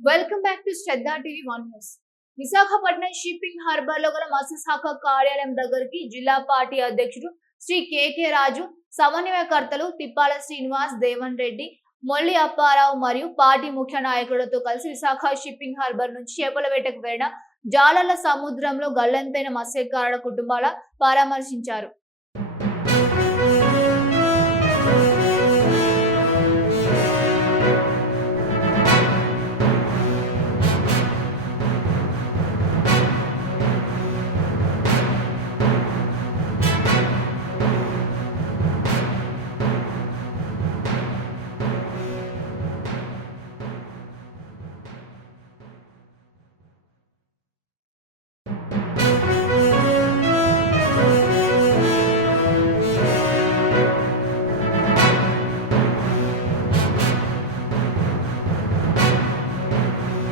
Welcome back to Shraddha TV 1 news. Visakhapatnam shipping harbour లో గల మత్స్యశాఖ కార్యాలయం దగ్గరికి జిల్లా పార్టీ అధ్యక్షుడు శ్రీ కేకే రాజు, సమన్వయకర్తలు తిప్పాల శ్రీనివాస్, దేవన్ రెడ్డి, మొల్లి అప్పారావు మరియు పార్టీ ముఖ్య నాయకులతో కలిసి విశాఖ షిప్పింగ్ హార్బర్ నుంచి చేపల వేటకు వెళ్లిన జాలర్ల సముద్రంలో గల్లంతైన మత్స్యకారుల కుటుంబాల పరామర్శించారు.